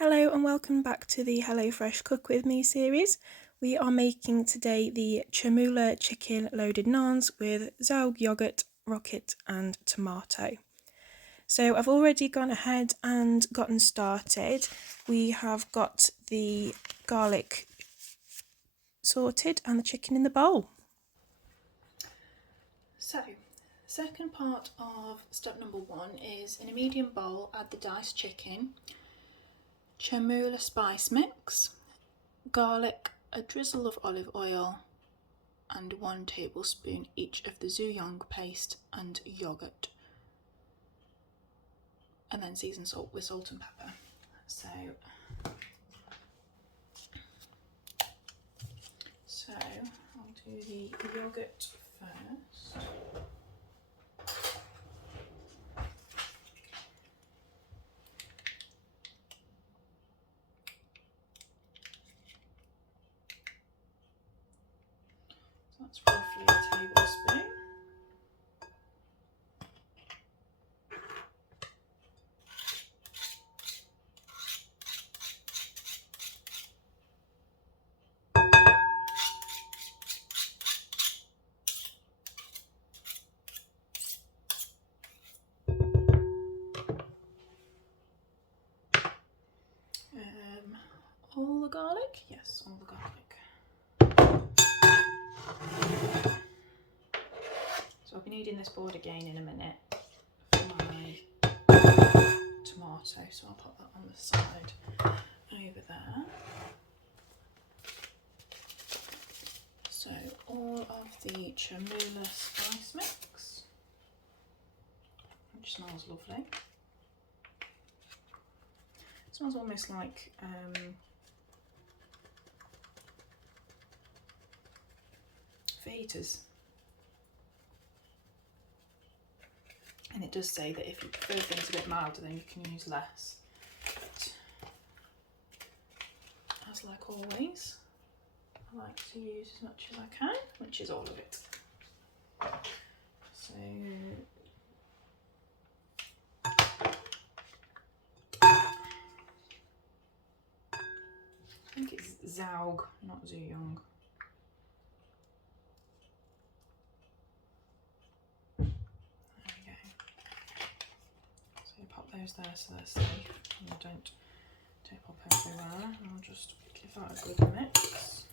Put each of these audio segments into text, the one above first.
Hello and welcome back to the HelloFresh Cook With Me series. We are making today the Chermoula Chicken Loaded Naans with Zhoug yogurt, rocket and tomato. So I've already gone ahead and gotten started. We have got the garlic sorted and the chicken in the bowl. So, the second part of step number 1 is in a medium bowl add the diced chicken, Chermoula Spice mix, garlic, a drizzle of olive oil and 1 tablespoon each of the Zhoug paste and yogurt, and then season salt with salt and pepper. So I'll do the yogurt first. That's roughly a tablespoon. All the garlic? Yes, all the garlic. So I'll be needing this board again in a minute for my tomato, so I'll put that on the side over there. So all of the Chermoula Spice mix, which smells lovely. It smells almost like fajitas. And it does say that if you prefer things a bit milder, then you can use less. But as like always, I like to use as much as I can, which is all of it. So I think it's Zhoug, not Zhoug. Those there so they're safe and they don't pop everywhere. I'll just give that a good mix.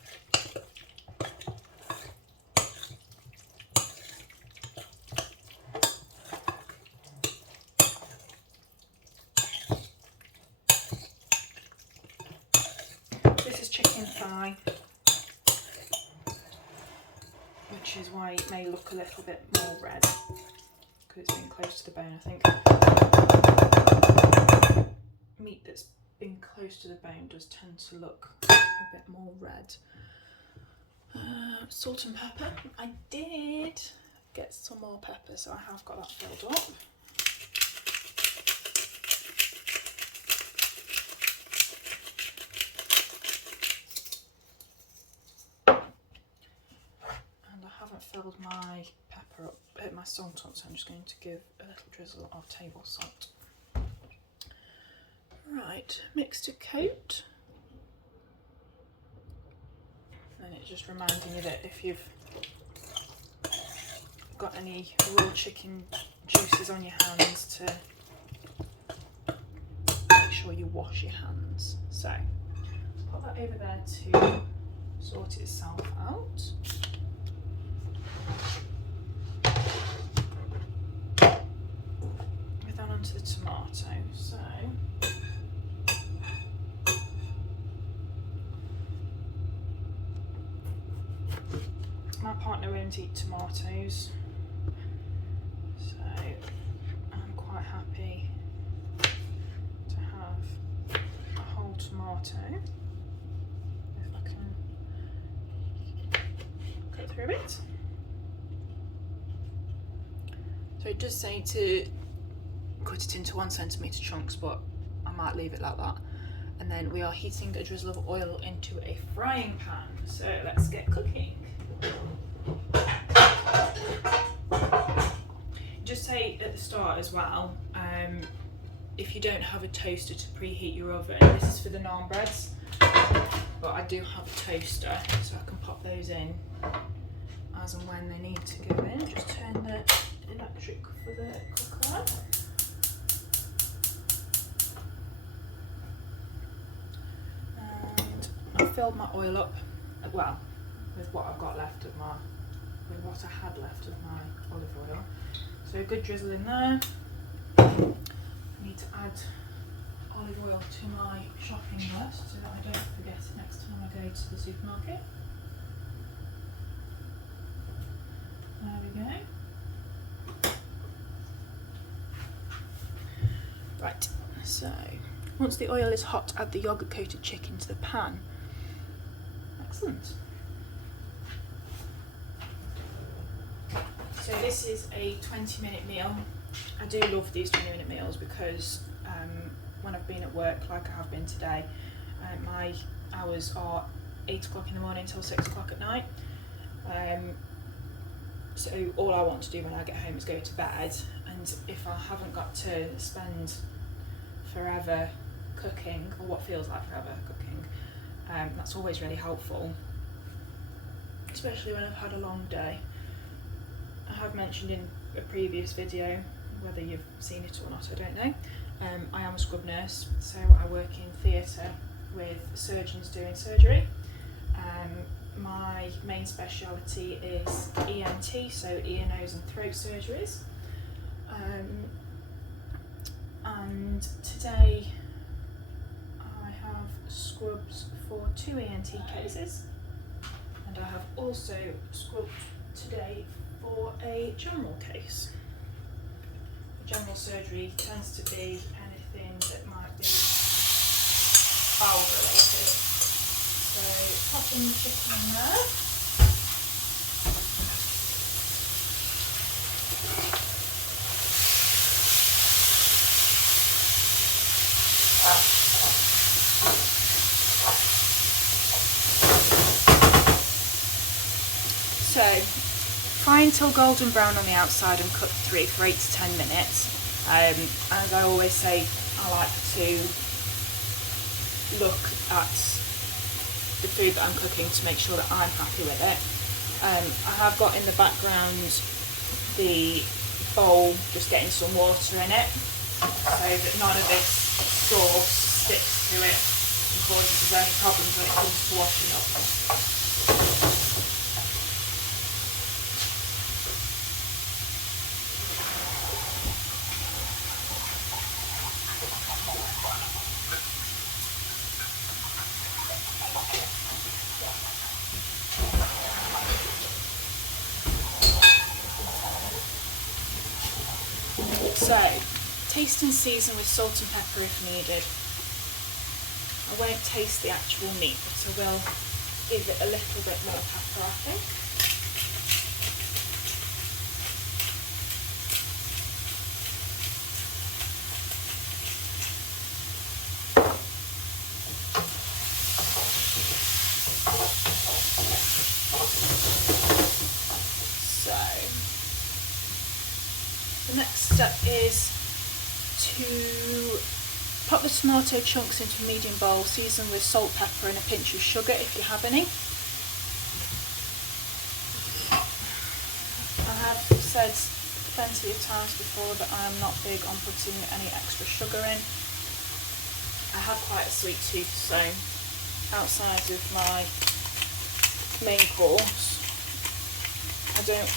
This is chicken thigh, which is why it may look a little bit more red because it's been close to the bone. I think meat that's been close to the bone does tend to look a bit more red. Salt and pepper. I did get some more pepper, so I have got that filled up. And I haven't filled my pepper up, my salt up, so I'm just going to give a little drizzle of table salt. Right, mix to coat. And it's just reminding you that if you've got any raw chicken juices on your hands, to make sure you wash your hands. So put that over there to sort itself out. With that onto the tomato. So my partner won't eat tomatoes, so I'm quite happy to have a whole tomato. If I can cut through it. So it does say to cut it into 1 centimetre chunks, but I might leave it like that. And then we are heating a drizzle of oil into a frying pan, so let's get cooking. Just say at the start as well, if you don't have a toaster to preheat your oven, this is for the naan breads, but I do have a toaster, so I can pop those in as and when they need to go in. Just turn the electric for the cooker on. And I've filled my oil up, well, with what I've got left of my, with what I had left of my olive oil. So a good drizzle in there. I need to add olive oil to my shopping list so that I don't forget it next time I go to the supermarket. There we go. Right, so once the oil is hot, add the yogurt coated chicken to the pan. Excellent. So this is a 20-minute meal. I do love these 20-minute meals because when I've been at work, like I have been today, my hours are 8 o'clock in the morning till 6 o'clock at night. So all I want to do when I get home is go to bed, and if I haven't got to spend forever cooking, or what feels like forever cooking, that's always really helpful, especially when I've had a long day. I have mentioned in a previous video, whether you've seen it or not I don't know, I am a scrub nurse, so I work in theatre with surgeons doing surgery. My main speciality is ENT, so ear, nose and throat surgeries. And today I have scrubs for 2 ENT cases, and I have also scrubbed today for a general case. General surgery tends to be anything that might be bowel related. So pop in the chicken in there. So fry until golden brown on the outside and cook through for 8 to 10 minutes. As I always say, I like to look at the food that I'm cooking to make sure that I'm happy with it. I have got in the background the bowl just getting some water in it so that none of this sauce sticks to it and causes us any problems when it comes to washing up. So, taste and season with salt and pepper if needed. I won't taste the actual meat, but I will give it a little bit more pepper, I think. The next step is to pop the tomato chunks into a medium bowl, season with salt, pepper and a pinch of sugar if you have any. I have said plenty of times before that I am not big on putting any extra sugar in. I have quite a sweet tooth, so outside of my main course, I don't,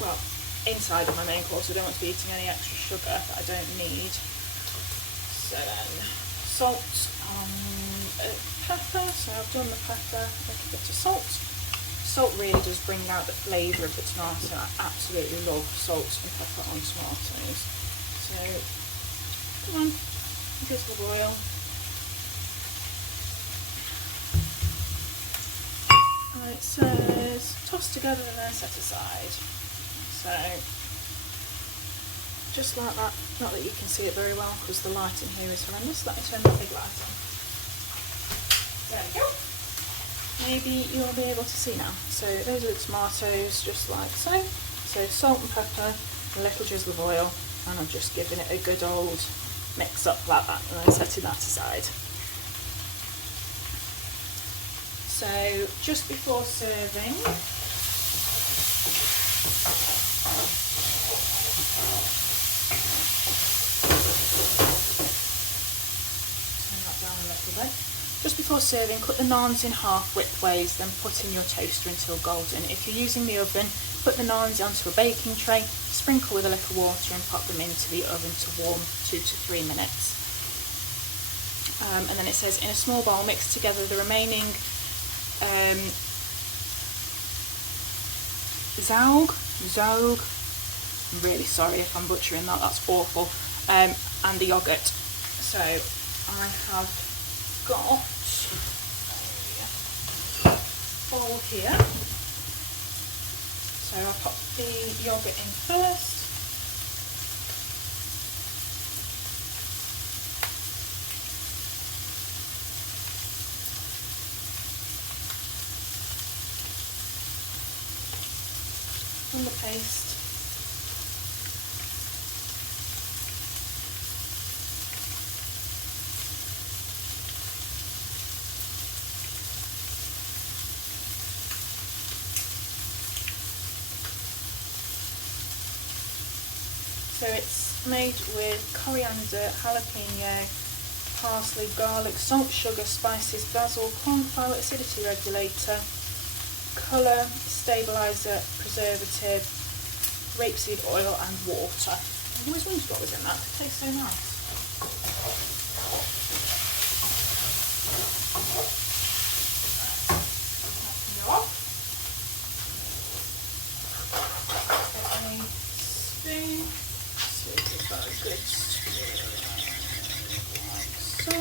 well, inside of my main course I don't want to be eating any extra sugar that I don't need. So then salt and pepper, so I've done the pepper, a little bit of salt. Salt really does bring out the flavour of the tomato. I absolutely love salt and pepper on tomatoes. So come on, drizzle of oil. And it says toss together and then set aside. So, just like that, not that you can see it very well because the light in here is horrendous. Let me turn the big light on. There we go. Maybe you'll be able to see now. So those are the tomatoes, just like so. So salt and pepper, a little drizzle of oil, and I'm just giving it a good old mix up like that, and then setting that aside. So just before serving, just before serving, cut the naans in half widthways, then put in your toaster until golden. If you're using the oven, put the naans onto a baking tray, sprinkle with a little water and pop them into the oven to warm 2 to 3 minutes. And then it says, in a small bowl, mix together the remaining Zhoug, I'm really sorry if I'm butchering that, that's awful, and the yoghurt. So I have got a bowl here, so I'll pop the yoghurt in first. And the paste. So it's made with coriander, jalapeno, parsley, garlic, salt, sugar, spices, basil, cornflour, acidity regulator, colour, stabiliser, preservative, rapeseed oil and water. I've always wondered what was in that, it tastes so nice. Go off. Get a spoon. So give that a good stir like so.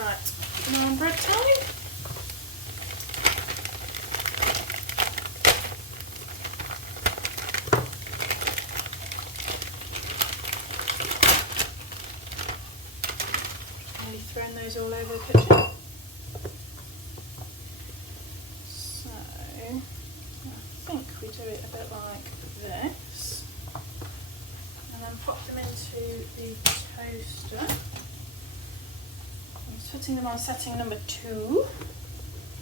Right, naan bread time. Nearly thrown those all over the kitchen. So, I think we do it a bit like this. And then pop them into the toaster. Putting them on setting number 2.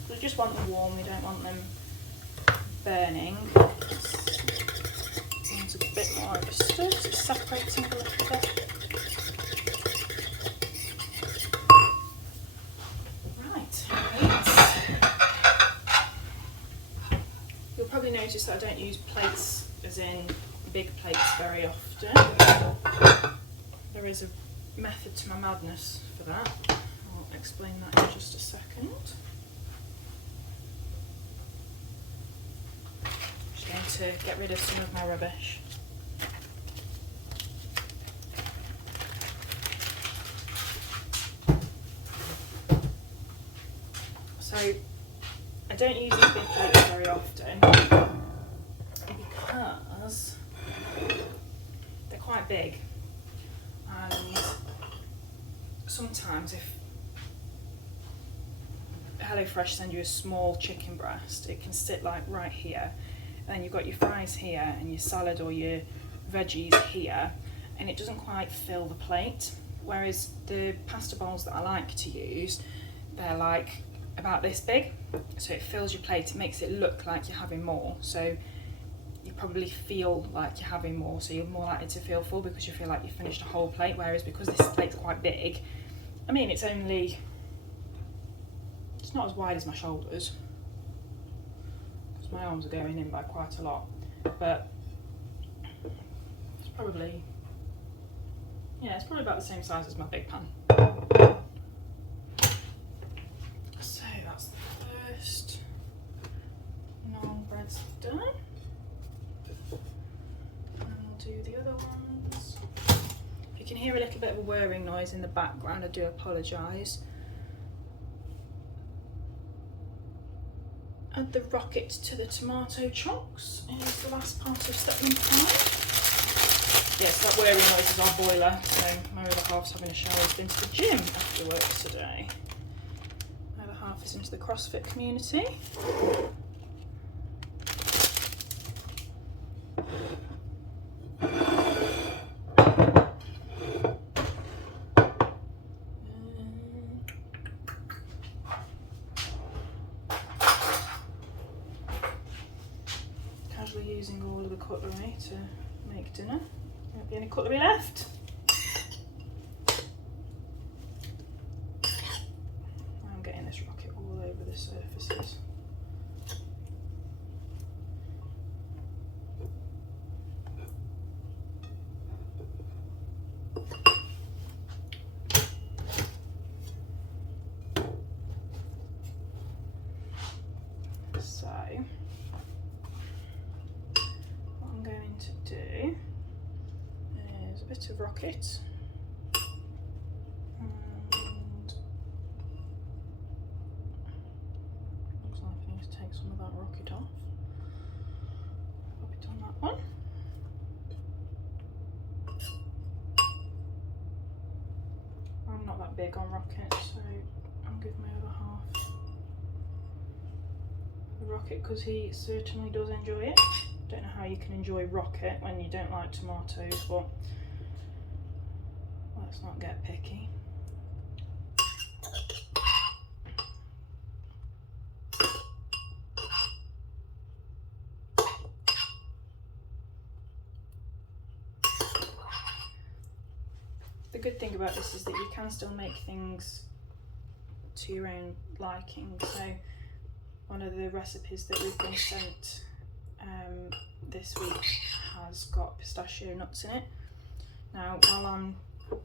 We just want them warm, we don't want them burning. It's a bit more of a stir, it's separating a little bit. Right. You'll probably notice that I don't use plates, as in big plates, very often. There is a method to my madness for that. I'll explain that in just a second. Just going to get rid of some of my rubbish. So I don't use these big plates very often because they're quite big, and sometimes if HelloFresh send you a small chicken breast, it can sit like right here, and then you've got your fries here and your salad or your veggies here, and it doesn't quite fill the plate. Whereas the pasta bowls that I like to use, they're like about this big, so it fills your plate, it makes it look like you're having more, so you probably feel like you're having more, so you're more likely to feel full because you feel like you finished a whole plate. Whereas because this plate's quite big, I mean it's not as wide as my shoulders because my arms are going in by quite a lot, but it's probably about the same size as my big pan. So that's the first naan breads done, and we'll do the other ones. If you can hear a little bit of a whirring noise in the background, I do apologise. Add the rocket to the tomato chunks is the last part of step number 5. Yes, that whirring noise is our boiler, so my other half's having a shower. He's been to the gym after work today. My other half off this into the CrossFit community. Casually using all of the cutlery to make dinner. Won't be any cutlery left. I'm getting this rocket all over the surfaces. So, what I'm going to do is a bit of rocket and looks like I need to take some of that rocket off. Pop it on that one. I'm not that big on rocket, so I'll give my other half the rocket because he certainly does enjoy it. Don't know how you can enjoy rocket when you don't like tomatoes, but let's not get picky. The good thing about this is that you can still make things to your own liking. So one of the recipes that we've been sent this week has got pistachio nuts in it. Now, while I'm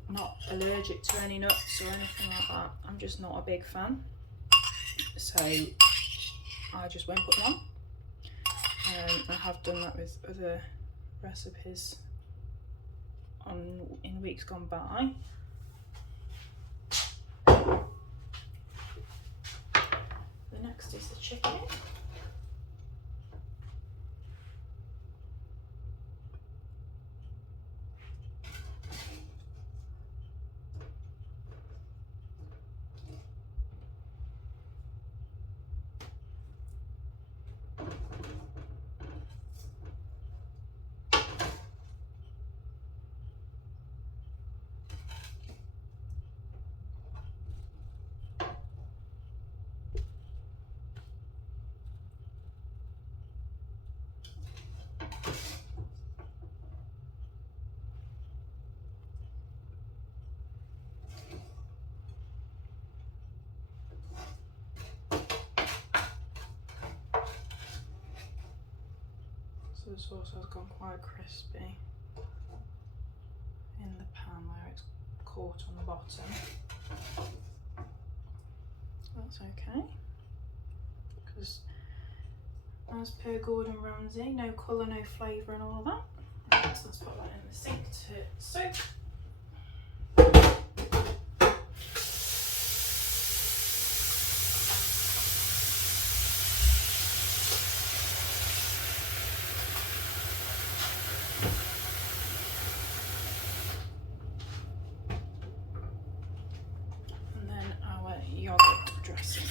not allergic to any nuts or anything like that, I'm just not a big fan. So I just won't put them on. I have done that with other recipes in weeks gone by. The next is the chicken. So the sauce has gone quite crispy in the pan where it's caught on the bottom. That's okay, because as per Gordon Ramsay, no colour, no flavour and all of that. Right, so let's put that in the sink to soak. And then our yogurt dressing.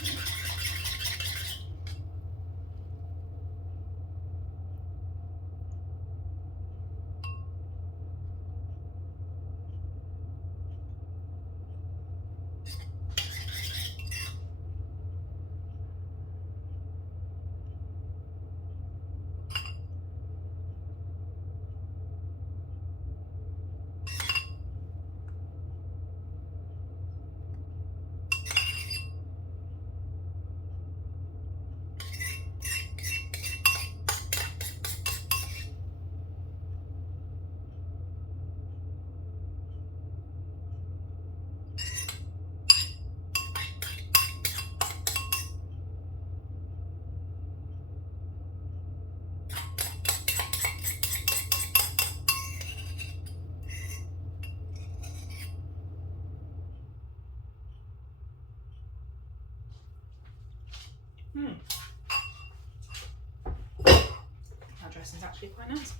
That dressing's actually quite nice.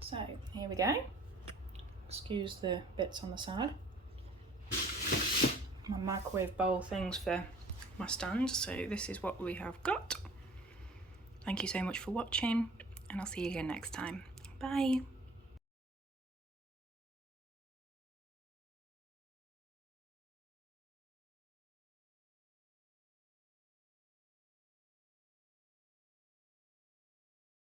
So here we go. Excuse the bits on the side. my microwave bowl things for my stand. So this is what we have got. Thank you so much for watching, and I'll see you again next time. Bye.